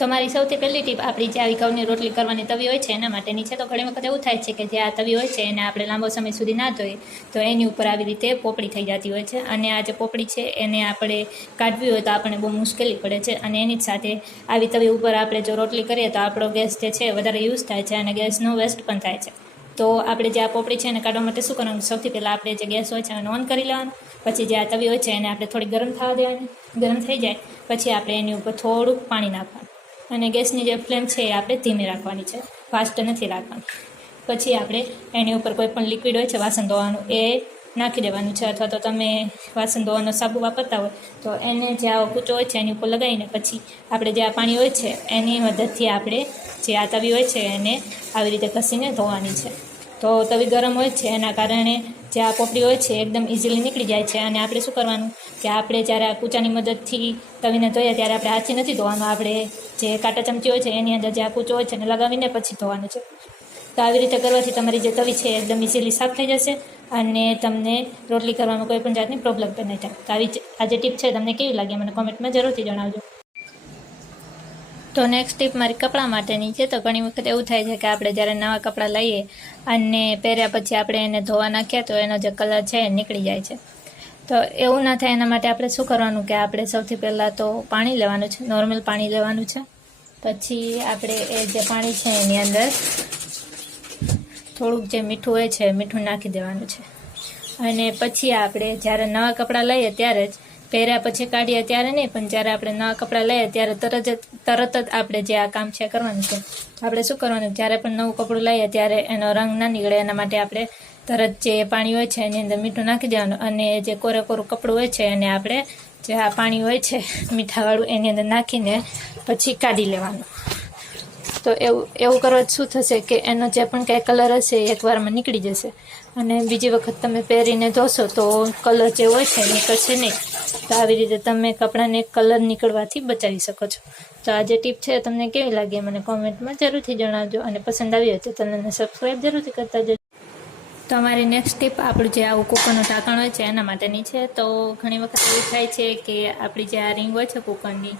તો મારી સૌથી પહેલી ટીપ આપણી જે આવી ઘઉંની રોટલી કરવાની તવી હોય છે એના માટેની છે. તો ઘણી વખત એવું થાય છે કે જે આ તવી હોય છે એને આપણે લાંબો સમય સુધી ના ધોઈએ તો એની ઉપર આવી રીતે પોપડી થઈ જતી હોય છે, અને આ જે પોપડી છે એને આપણે કાઢવી હોય તો આપણને બહુ મુશ્કેલી પડે છે. અને એની જ સાથે આવી તવી ઉપર આપણે જો રોટલી કરીએ તો આપણો ગેસ જે છે વધારે યુઝ થાય છે અને ગેસનો વેસ્ટ પણ થાય છે. તો આપણે જે આ પોપડી છે એને કાઢવા માટે શું કરવાનું, સૌથી પહેલાં આપણે જે ગેસ હોય છે એને ઓન કરી લેવાનું. પછી જે આ તવી હોય છે એને આપણે થોડી ગરમ થવા દેવાની. ગરમ થઈ જાય પછી આપણે એની ઉપર થોડુંક પાણી નાખવાનું, અને ગેસની જે ફ્લેમ છે એ આપણે ધીમી રાખવાની છે, ફાસ્ટ નથી રાખવાની. પછી આપણે એની ઉપર કોઈ પણ લિક્વિડ હોય છે વાસણ ધોવાનું એ નાખી દેવાનું છે, અથવા તો તમે વાસણ ધોવાનો સાબુ વાપરતા હોય તો એને જે આ કૂચો હોય છે એની ઉપર લગાવીને પછી આપણે જે આ પાણી હોય છે એની મદદથી આપણે જે આ તવી હોય છે એને આવી રીતે ઘસીને ધોવાની છે. તો તવી ગરમ હોય છે એના કારણે જે આ પોપડી હોય છે એકદમ ઇઝીલી નીકળી જાય છે. અને આપણે શું કરવાનું કે આપણે જ્યારે આ કૂચાની મદદથી તવીને ધોઈએ ત્યારે આપણે હાથથી નથી ધોવાનું, આપણે જે કાંટા ચમચી હોય છે એની અંદર જે આ કૂચો હોય છે એને લગાવીને પછી ધોવાનું છે. તો આવી રીતે કરવાથી તમારી જે તવી છે એકદમ ઇઝીલી સાફ થઈ જશે અને તમને રોટલી કરવામાં કોઈ પણ જાતની પ્રોબ્લેમ પણ નહીં થાય. તો આ જે ટીપ છે તમને કેવી લાગી મને કોમેન્ટમાં જરૂરથી જણાવજો. તો નેક્સ્ટ ટીપ મારી કપડાં માટેની છે. તો ઘણી વખત એવું થાય છે કે આપણે જ્યારે નવા કપડાં લઈએ અને પહેર્યા પછી આપણે એને ધોવા નાખ્યા તો એનો જે કલર છે એ નીકળી જાય છે. તો એવું ના થાય એના માટે આપણે શું કરવાનું કે આપણે સૌથી પહેલાં તો પાણી લેવાનું છે, નોર્મલ પાણી લેવાનું છે. પછી આપણે એ જે પાણી છે એની અંદર થોડુંક જે મીઠું હોય છે મીઠું નાખી દેવાનું છે. અને પછી આપણે જ્યારે નવા કપડાં લઈએ ત્યારે જ, પહેર્યા પછી કાઢીએ ત્યારે નહીં, પણ જ્યારે આપણે નવા કપડાં લઈએ ત્યારે તરત જ આપણે જે આ કામ છે કરવાનું છે. આપણે શું કરવાનું, જ્યારે પણ નવું કપડું લઈએ ત્યારે એનો રંગ ના નીકળે એના માટે આપણે તરત જે પાણી હોય છે એની અંદર મીઠું નાખી દેવાનું, અને જે કોરે કોરું કપડું હોય છે એને આપણે જે આ પાણી હોય છે મીઠાવાળું એની અંદર નાખીને પછી કાઢી લેવાનું. તો એવું કરવાથી શું થશે કે એનો જે પણ કાંઈ કલર હશે એ એકવારમાં નીકળી જશે, અને બીજી વખત તમે પહેરીને ધોશો તો કલર જે હોય છે નીકળશે નહીં. તો આવી રીતે તમે કપડાંને કલર નીકળવાથી બચાવી શકો છો. તો આ જે ટીપ છે તમને કેવી લાગી મને કોમેન્ટમાં જરૂરથી જણાવજો, અને પસંદ આવી હોય તો ચેનલને સબસ્ક્રાઈબ જરૂરથી કરતા જજો. તો અમારી નેક્સ્ટ ટીપ આપણું જે આવું કૂકરનું ઢાંકણ હોય છે એના માટેની છે. તો ઘણી વખત એવું થાય છે કે આપણી જે આ રિંગ હોય છે કૂકરની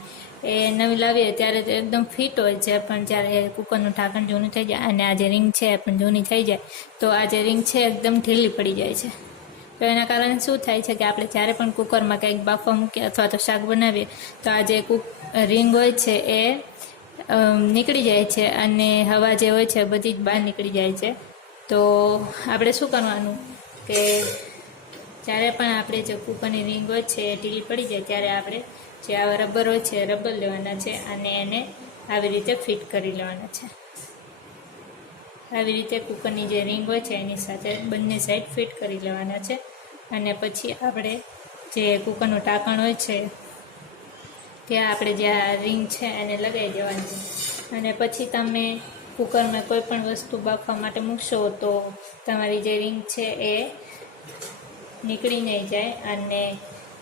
એ નવી લાવીએ ત્યારે તો એકદમ ફિટ હોય છે, પણ જ્યારે કૂકરનું ઢાંકણ જૂનું થઈ જાય અને આ જે રિંગ છે એ પણ જૂની થઈ જાય તો આ જે રિંગ છે એકદમ ઢીલી પડી જાય છે. તો એના કારણે શું થાય છે કે આપણે જ્યારે પણ કૂકરમાં કંઈક બાફવા મૂકીએ અથવા તો શાક બનાવીએ તો આ જે રિંગ હોય છે એ નીકળી જાય છે, અને હવા જે હોય છે બધી જ બહાર નીકળી જાય છે. તો આપણે શું કરવાનું કે જ્યારે પણ આપણે જે કૂકરની રિંગ હોય છે એ ઢીલી પડી જાય ત્યારે આપણે જે આવા રબર હોય છે રબર લેવાના છે અને એને આવી રીતે ફિટ કરી લેવાના છે. આવી રીતે કૂકરની જે રિંગ હોય છે એની સાથે બંને સાઈડ ફિટ કરી લેવાના છે, અને પછી આપણે જે કૂકરનું ઢાંકણ હોય છે ત્યાં આપણે જે આ રિંગ છે એને લગાવી દેવાની છે. અને પછી તમે કૂકરમાં કોઈ પણ વસ્તુ બાફવા માટે મૂકશો તો તમારી જે રિંગ છે એ નીકળી નહીં જાય, અને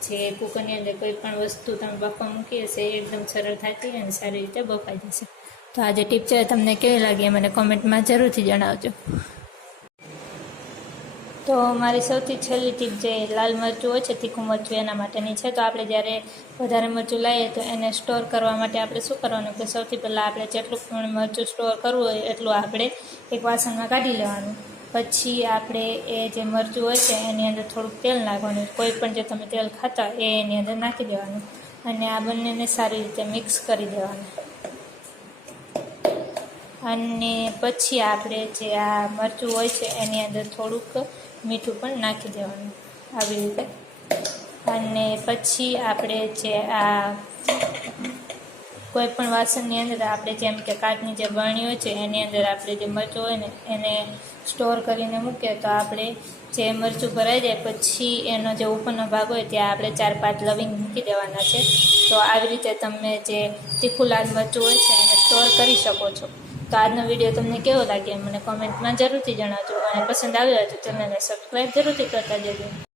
જે કૂકરની અંદર કોઈ પણ વસ્તુ તમે બાફવા મૂકી હશે એ એકદમ સરળતાથી અને સારી રીતે બફાઈ જશે. તો આ જે ટીપ છે તમને કેવી લાગી મને કોમેન્ટમાં જરૂરથી જણાવજો. તો મારી સૌથી છેલ્લી ટીપ જે લાલ મરચું હોય છે તીખું મરચું એના માટેની છે. તો આપણે જ્યારે વધારે મરચું લાવીએ તો એને સ્ટોર કરવા માટે આપણે શું કરવાનું કે સૌથી પહેલાં આપણે જેટલું પણ મરચું સ્ટોર કરવું હોય એટલું આપણે એક વાસણમાં કાઢી લેવાનું. પછી આપણે એ જે મરચું હોય છે એની અંદર થોડુંક તેલ નાખવાનું, કોઈ પણ જે તમે તેલ ખાતા એ એની અંદર નાખી દેવાનું, અને આ બંનેને સારી રીતે મિક્સ કરી દેવાનું. અને પછી આપણે જે આ મરચું હોય છે એની અંદર થોડુંક મીઠું પણ નાખી દેવાનું આવી રીતે. અને પછી આપણે જે આ કોઈ પણ વાસણની અંદર આપણે જેમ કે કાચની જે બરણી હોય છે એની અંદર આપણે જે મરચું હોય ને એને સ્ટોર કરીને મૂકીએ તો આપણે જે મરચું ભરાઈ જાય પછી એનો જે ઉપરનો ભાગ હોય ત્યાં આપણે 4-5 લવિંગ મૂકી દેવાના છે. તો આવી રીતે તમે જે તીખું લાલ મરચું હોય છે એને સ્ટોર કરી શકો છો. તો આજનો વિડીયો તમને કેવો લાગ્યો મને કોમેન્ટમાં જરૂરથી જણાવજો, અને પસંદ આવ્યો હોય તો ચેનલને સબસ્ક્રાઈબ જરૂરથી કરતા જજો.